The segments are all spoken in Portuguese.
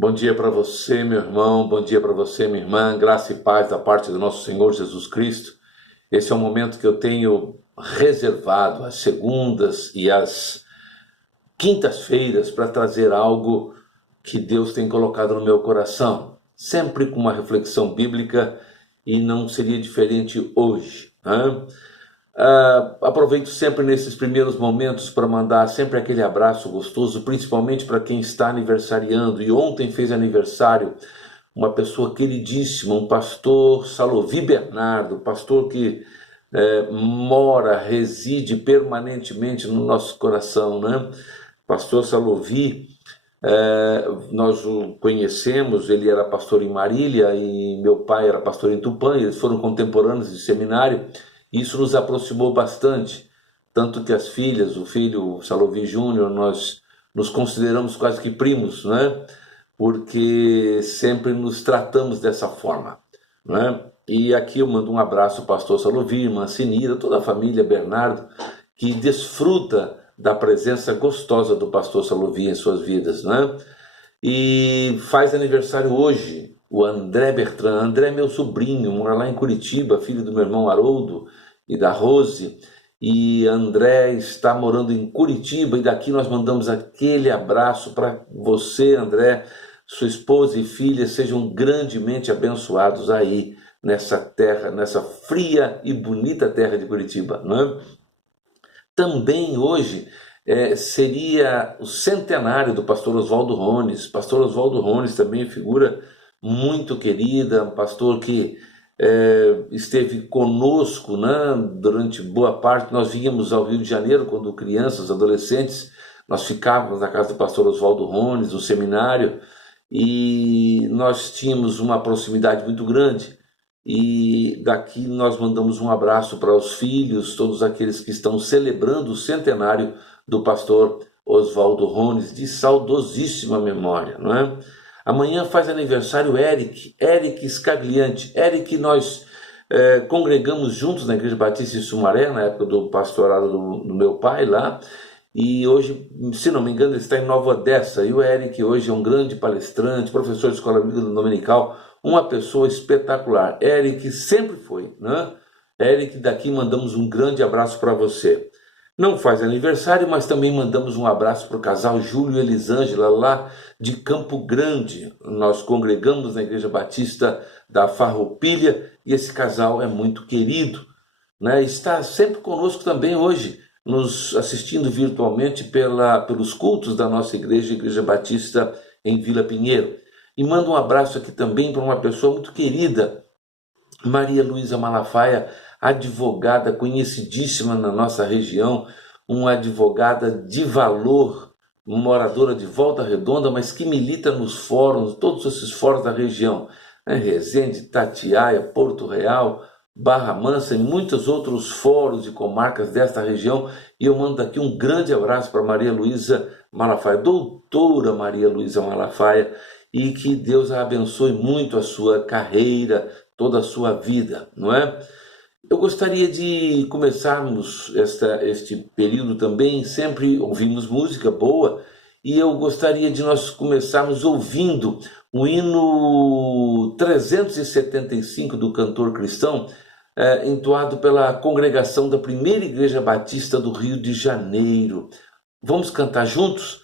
Bom dia para você, meu irmão, bom dia para você, minha irmã, graça e paz da parte do nosso Senhor Jesus Cristo. Esse é um momento que eu tenho reservado às segundas e às quintas-feiras para trazer algo que Deus tem colocado no meu coração, sempre com uma reflexão bíblica, e não seria diferente hoje, né? Aproveito sempre nesses primeiros momentos para mandar sempre aquele abraço gostoso, principalmente para quem está aniversariando. E ontem fez aniversário uma pessoa queridíssima, um pastor Salovi Bernardo, pastor que reside permanentemente no nosso coração, né? Pastor Salovi, nós o conhecemos, ele era pastor em Marília e meu pai era pastor em Tupã, eles foram contemporâneos de seminário. Isso nos aproximou bastante, tanto que as filhas, o filho Salovi Júnior, nós nos consideramos quase que primos, né? Porque sempre nos tratamos dessa forma, né? E aqui eu mando um abraço ao pastor Salovi, irmã Sinira, toda a família Bernardo, que desfruta da presença gostosa do pastor Salovi em suas vidas, né? E faz aniversário hoje o André Bertrand. André é meu sobrinho, mora lá em Curitiba, filho do meu irmão Haroldo e da Rose. E André está morando em Curitiba, e daqui nós mandamos aquele abraço para você, André, sua esposa e filha, sejam grandemente abençoados aí nessa terra, nessa fria e bonita terra de Curitiba, não é? Também hoje seria o centenário do pastor Oswaldo Rones. Pastor Oswaldo Rones também figura muito querida, um pastor que esteve conosco, né, durante boa parte. Nós vínhamos ao Rio de Janeiro quando crianças, adolescentes, nós ficávamos na casa do pastor Oswaldo Rones, no seminário, e nós tínhamos uma proximidade muito grande. E daqui nós mandamos um abraço para os filhos, todos aqueles que estão celebrando o centenário do pastor Oswaldo Rones, de saudosíssima memória, não é? Amanhã faz aniversário Eric Scagliante. Eric, nós congregamos juntos na Igreja Batista em Sumaré, na época do pastorado do meu pai lá, e hoje, se não me engano, ele está em Nova Odessa. E o Eric hoje é um grande palestrante, professor de escola bíblica dominical, uma pessoa espetacular. Eric sempre foi, né? Eric, daqui mandamos um grande abraço para você. Não faz aniversário, mas também mandamos um abraço para o casal Júlio e Elisângela, lá de Campo Grande. Nós congregamos na Igreja Batista da Farroupilha, e esse casal é muito querido, né? Está sempre conosco também hoje, nos assistindo virtualmente pelos cultos da nossa igreja, Igreja Batista em Vila Pinheiro. E mando um abraço aqui também para uma pessoa muito querida, Maria Luísa Malafaia, advogada conhecidíssima na nossa região, uma advogada de valor, moradora de Volta Redonda, mas que milita nos fóruns, todos esses fóruns da região, né? Resende, Itatiaia, Porto Real, Barra Mansa e muitos outros fóruns e comarcas desta região. E eu mando aqui um grande abraço para Maria Luísa Malafaia, doutora Maria Luísa Malafaia, e que Deus a abençoe muito a sua carreira, toda a sua vida, não é? Eu gostaria de começarmos este período também, sempre ouvimos música boa, e eu gostaria de nós começarmos ouvindo o hino 375 do cantor cristão, entoado pela congregação da Primeira Igreja Batista do Rio de Janeiro. Vamos cantar juntos?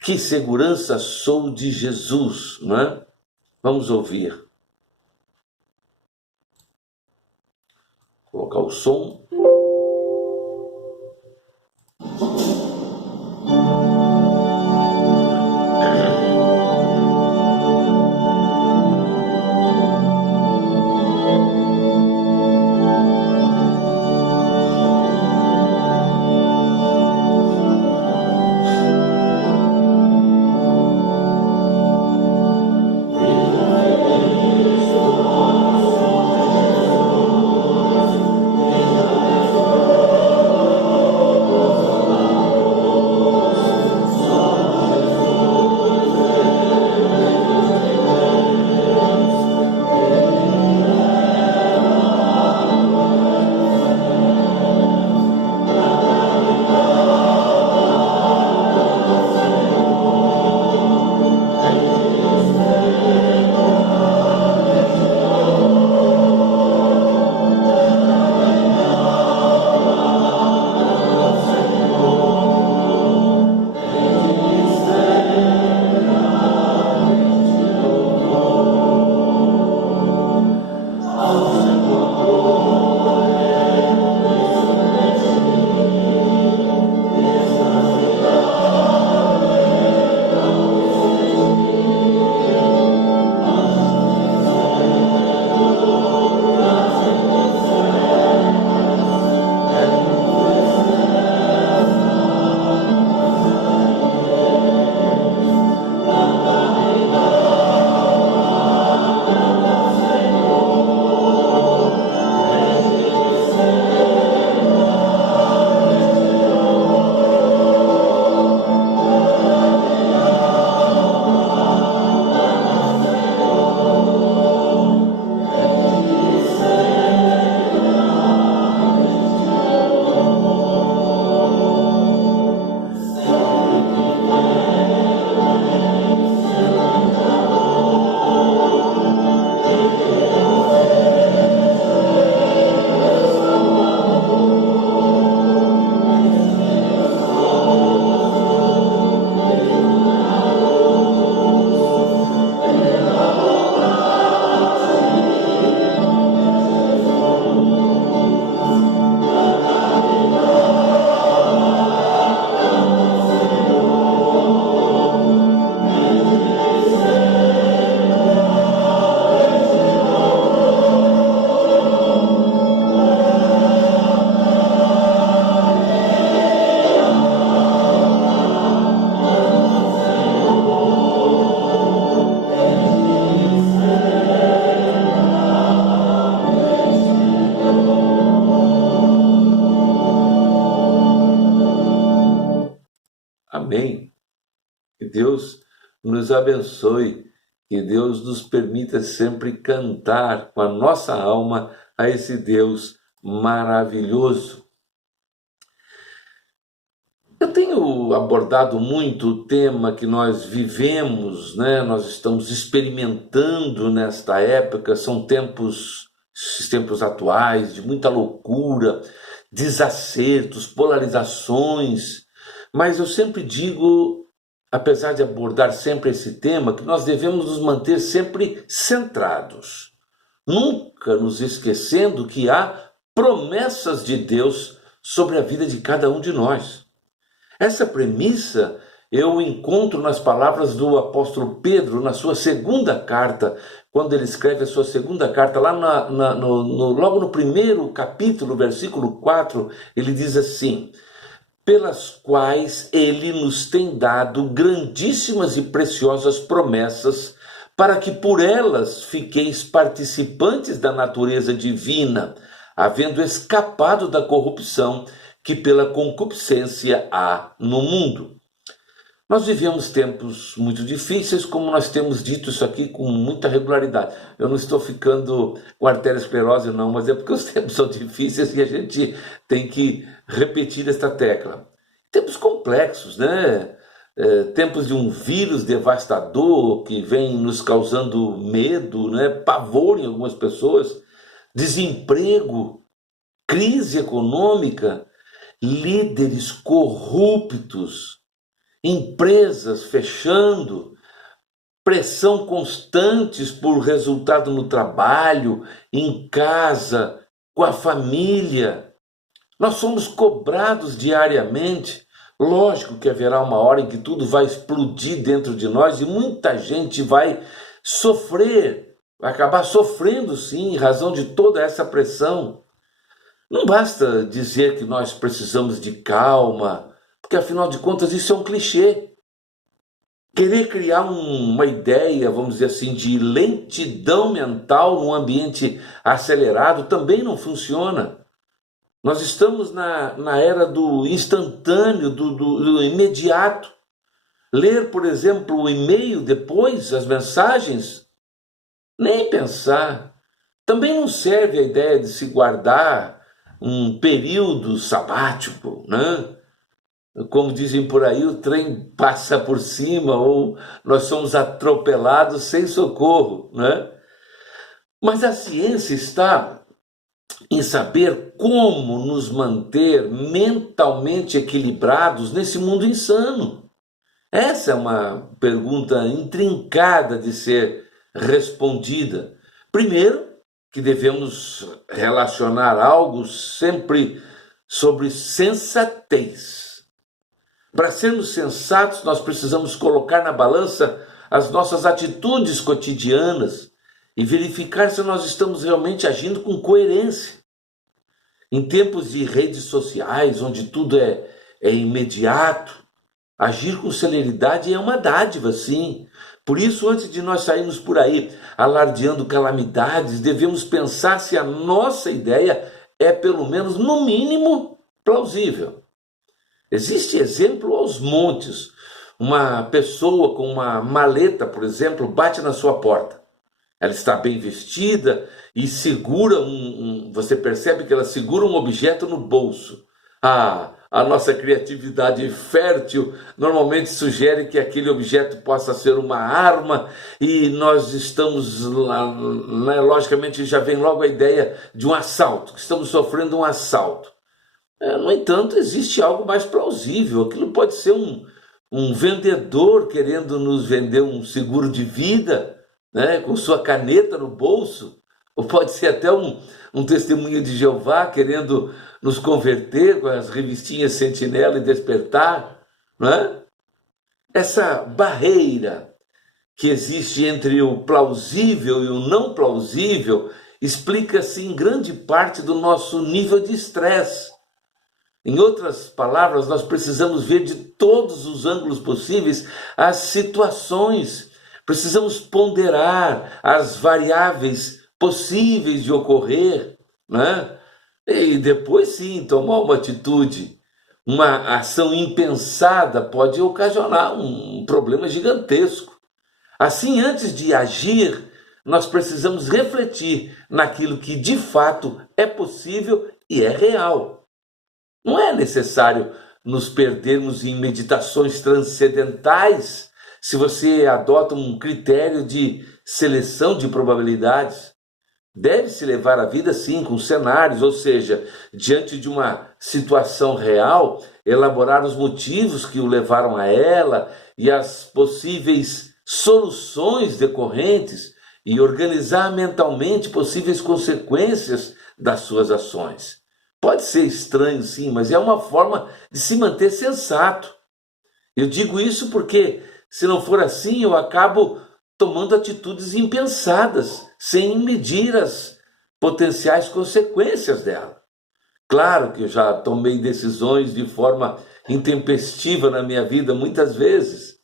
Que segurança sou de Jesus, não é? Vamos ouvir. Colocar o som. Deus nos abençoe, que Deus nos permita sempre cantar com a nossa alma a esse Deus maravilhoso. Eu tenho abordado muito o tema que nós vivemos, né? Nós estamos experimentando nesta época, são esses tempos atuais de muita loucura, desacertos, polarizações, mas eu sempre digo, apesar de abordar sempre esse tema, que nós devemos nos manter sempre centrados, nunca nos esquecendo que há promessas de Deus sobre a vida de cada um de nós. Essa premissa eu encontro nas palavras do apóstolo Pedro, na sua segunda carta, quando ele escreve a sua segunda carta, lá logo no primeiro capítulo, versículo 4, ele diz assim: pelas quais ele nos tem dado grandíssimas e preciosas promessas, para que por elas fiqueis participantes da natureza divina, havendo escapado da corrupção que pela concupiscência há no mundo. Nós vivemos tempos muito difíceis, como nós temos dito isso aqui com muita regularidade. Eu não estou ficando com arteriosclerose não, mas é porque os tempos são difíceis e a gente tem que repetir esta tecla. Tempos complexos, né? Tempos de um vírus devastador que vem nos causando medo, né? Pavor em algumas pessoas, desemprego, crise econômica, líderes corruptos, empresas fechando, pressão constantes por resultado no trabalho, em casa, com a família. Nós somos cobrados diariamente. Lógico que haverá uma hora em que tudo vai explodir dentro de nós e muita gente vai sofrer, vai acabar sofrendo sim, em razão de toda essa pressão. Não basta dizer que nós precisamos de calma, porque afinal de contas isso é um clichê. Querer criar uma ideia, vamos dizer assim, de lentidão mental num ambiente acelerado também não funciona. Nós estamos na era do instantâneo, do imediato. Ler, por exemplo, o e-mail depois, as mensagens, nem pensar. Também não serve a ideia de se guardar um período sabático, né? Como dizem por aí, o trem passa por cima ou nós somos atropelados sem socorro, né? Mas a ciência está em saber como nos manter mentalmente equilibrados nesse mundo insano. Essa é uma pergunta intrincada de ser respondida. Primeiro, que devemos relacionar algo sempre sobre sensatez. Para sermos sensatos, nós precisamos colocar na balança as nossas atitudes cotidianas e verificar se nós estamos realmente agindo com coerência. Em tempos de redes sociais, onde tudo é imediato, agir com celeridade é uma dádiva, sim. Por isso, antes de nós sairmos por aí alardeando calamidades, devemos pensar se a nossa ideia é, pelo menos, no mínimo, plausível. Existe exemplo aos montes. Uma pessoa com uma maleta, por exemplo, bate na sua porta. Ela está bem vestida e segura você percebe que ela segura um objeto no bolso. A nossa criatividade fértil normalmente sugere que aquele objeto possa ser uma arma e nós estamos lá, né, logicamente já vem logo a ideia de um assalto, que estamos sofrendo um assalto. No entanto, existe algo mais plausível. Aquilo pode ser um vendedor querendo nos vender um seguro de vida, né, com sua caneta no bolso, ou pode ser até um testemunho de Jeová querendo nos converter com as revistinhas Sentinela e Despertar, não é? Essa barreira que existe entre o plausível e o não plausível explica-se em grande parte do nosso nível de estresse. Em outras palavras, nós precisamos ver de todos os ângulos possíveis as situações, precisamos ponderar as variáveis possíveis de ocorrer, né? E depois sim tomar uma atitude. uma ação impensada pode ocasionar um problema gigantesco. Assim, antes de agir, nós precisamos refletir naquilo que de fato é possível e é real. Não é necessário nos perdermos em meditações transcendentais se você adota um critério de seleção de probabilidades. Deve-se levar a vida, sim, com cenários, ou seja, diante de uma situação real, elaborar os motivos que o levaram a ela e as possíveis soluções decorrentes e organizar mentalmente possíveis consequências das suas ações. Pode ser estranho, sim, mas é uma forma de se manter sensato. Eu digo isso porque, se não for assim, eu acabo tomando atitudes impensadas, sem medir as potenciais consequências dela. Claro que eu já tomei decisões de forma intempestiva na minha vida muitas vezes.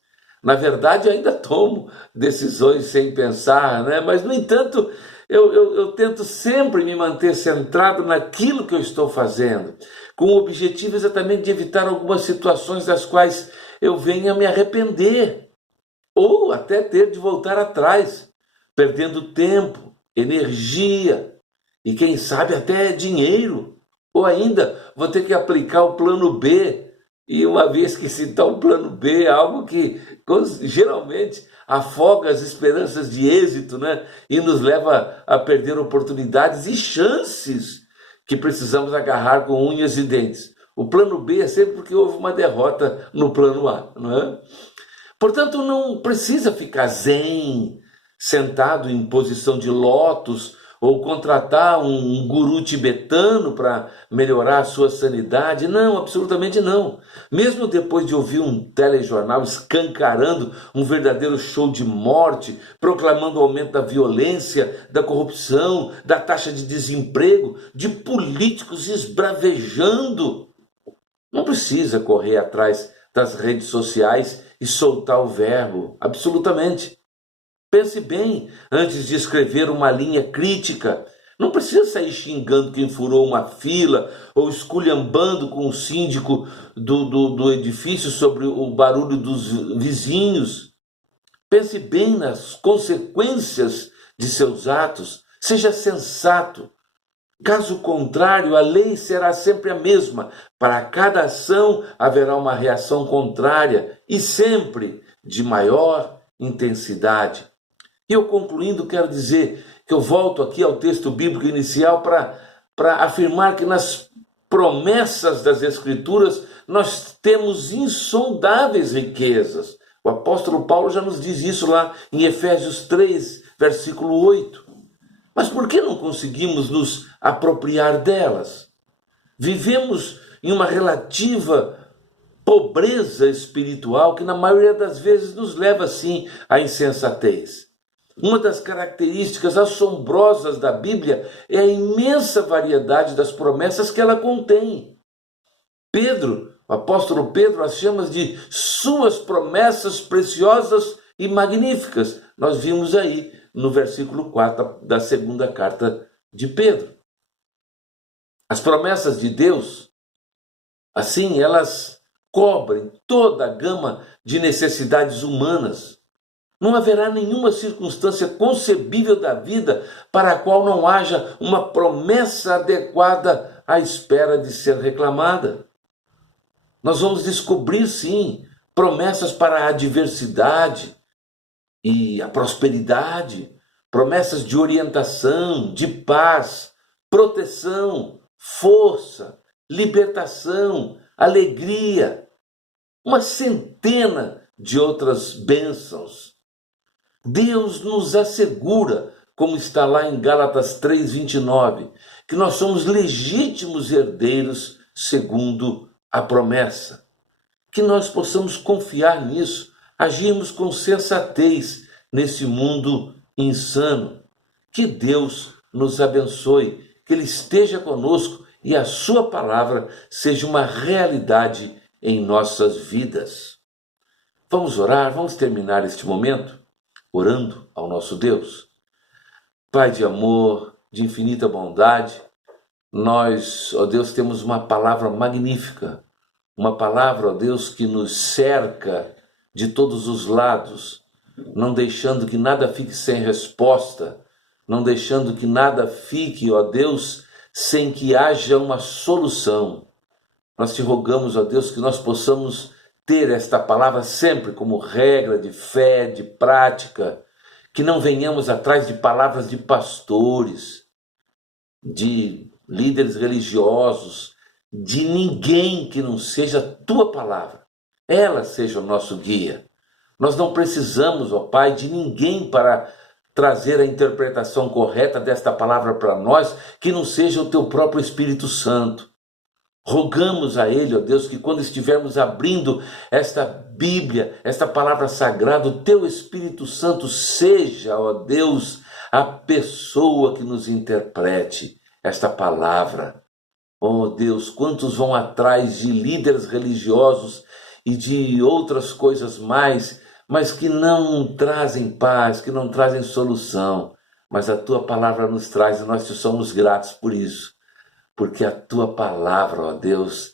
Na verdade, eu ainda tomo decisões sem pensar, né? Mas, no entanto, eu tento sempre me manter centrado naquilo que eu estou fazendo, com o objetivo exatamente de evitar algumas situações das quais eu venha a me arrepender, ou até ter de voltar atrás, perdendo tempo, energia e, quem sabe, até dinheiro. Ou ainda vou ter que aplicar o plano B. E uma vez que citar o plano B é algo que geralmente afoga as esperanças de êxito, né? E nos leva a perder oportunidades e chances que precisamos agarrar com unhas e dentes. O plano B é sempre porque houve uma derrota no plano A, não é? Portanto, não precisa ficar zen, sentado em posição de lótus, ou contratar um guru tibetano para melhorar a sua sanidade. Não, absolutamente não. Mesmo depois de ouvir um telejornal escancarando um verdadeiro show de morte, proclamando o aumento da violência, da corrupção, da taxa de desemprego, de políticos esbravejando, não precisa correr atrás das redes sociais e soltar o verbo, absolutamente. Pense bem antes de escrever uma linha crítica. Não precisa sair xingando quem furou uma fila ou esculhambando com o síndico do edifício sobre o barulho dos vizinhos. Pense bem nas consequências de seus atos. Seja sensato. Caso contrário, a lei será sempre a mesma. Para cada ação haverá uma reação contrária e sempre de maior intensidade. E eu, concluindo, quero dizer que eu volto aqui ao texto bíblico inicial para afirmar que nas promessas das Escrituras nós temos insondáveis riquezas. O apóstolo Paulo já nos diz isso lá em Efésios 3, versículo 8. Mas por que não conseguimos nos apropriar delas? Vivemos em uma relativa pobreza espiritual que na maioria das vezes nos leva, sim, à insensatez. Uma das características assombrosas da Bíblia é a imensa variedade das promessas que ela contém. Pedro, o apóstolo Pedro, as chama de suas promessas preciosas e magníficas. Nós vimos aí no versículo 4 da segunda carta de Pedro. As promessas de Deus, assim, elas cobrem toda a gama de necessidades humanas. Não haverá nenhuma circunstância concebível da vida para a qual não haja uma promessa adequada à espera de ser reclamada. Nós vamos descobrir, sim, promessas para a adversidade e a prosperidade, promessas de orientação, de paz, proteção, força, libertação, alegria, uma centena de outras bênçãos. Deus nos assegura, como está lá em Gálatas 3:29, que nós somos legítimos herdeiros segundo a promessa. Que nós possamos confiar nisso, agirmos com sensatez nesse mundo insano. Que Deus nos abençoe, que Ele esteja conosco e a sua palavra seja uma realidade em nossas vidas. Vamos orar, vamos terminar este momento orando ao nosso Deus. Pai de amor, de infinita bondade, nós, ó Deus, temos uma palavra magnífica, uma palavra, ó Deus, que nos cerca de todos os lados, não deixando que nada fique sem resposta, não deixando que nada fique, ó Deus, sem que haja uma solução. Nós te rogamos, ó Deus, que nós possamos ter esta palavra sempre como regra de fé, de prática, que não venhamos atrás de palavras de pastores, de líderes religiosos, de ninguém que não seja a tua palavra. Ela seja o nosso guia. Nós não precisamos, ó Pai, de ninguém para trazer a interpretação correta desta palavra para nós, que não seja o teu próprio Espírito Santo. Rogamos a Ele, ó Deus, que quando estivermos abrindo esta Bíblia, esta palavra sagrada, o teu Espírito Santo seja, ó Deus, a pessoa que nos interprete esta palavra. Oh Deus, quantos vão atrás de líderes religiosos e de outras coisas mais, mas que não trazem paz, que não trazem solução. Mas a tua palavra nos traz e nós te somos gratos por isso. Porque a tua palavra, ó Deus,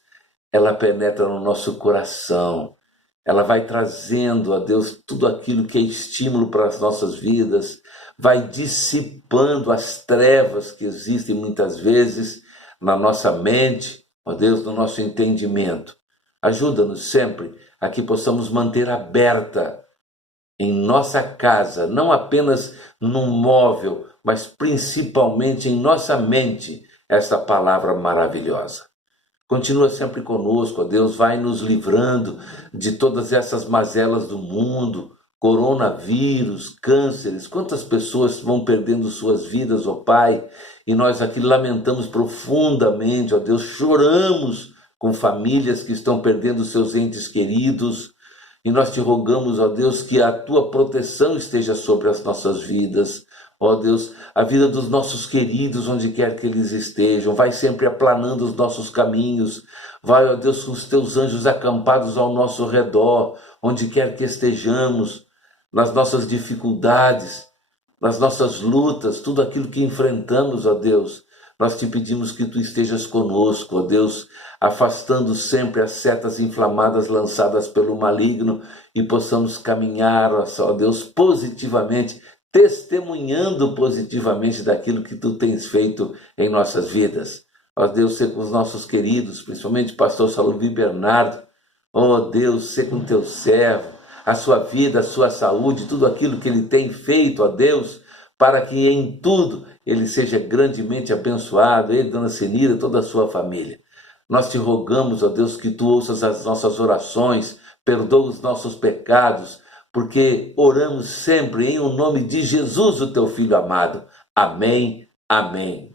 ela penetra no nosso coração. Ela vai trazendo, ó Deus, tudo aquilo que é estímulo para as nossas vidas, vai dissipando as trevas que existem muitas vezes na nossa mente, ó Deus, no nosso entendimento. Ajuda-nos sempre a que possamos manter aberta em nossa casa, não apenas num móvel, mas principalmente em nossa mente, essa palavra maravilhosa. Continua sempre conosco, ó Deus, vai nos livrando de todas essas mazelas do mundo, coronavírus, cânceres, quantas pessoas vão perdendo suas vidas, ó Pai, e nós aqui lamentamos profundamente, ó Deus, choramos com famílias que estão perdendo seus entes queridos, e nós te rogamos, ó Deus, que a tua proteção esteja sobre as nossas vidas, ó Deus, a vida dos nossos queridos, onde quer que eles estejam, vai sempre aplanando os nossos caminhos, vai, ó Deus, com os teus anjos acampados ao nosso redor, onde quer que estejamos, nas nossas dificuldades, nas nossas lutas, tudo aquilo que enfrentamos, ó Deus, nós te pedimos que tu estejas conosco, ó Deus, afastando sempre as setas inflamadas lançadas pelo maligno e possamos caminhar, ó Deus, positivamente, testemunhando positivamente daquilo que tu tens feito em nossas vidas. Ó Deus, ser com os nossos queridos, principalmente o pastor Saluvi Bernardo. Ó Deus, ser com teu servo, a sua vida, a sua saúde, tudo aquilo que ele tem feito, ó Deus, para que em tudo ele seja grandemente abençoado, ele, Dona Senida, toda a sua família. Nós te rogamos, ó Deus, que tu ouças as nossas orações, perdoa os nossos pecados, porque oramos sempre em o nome de Jesus, o teu Filho amado. Amém, amém.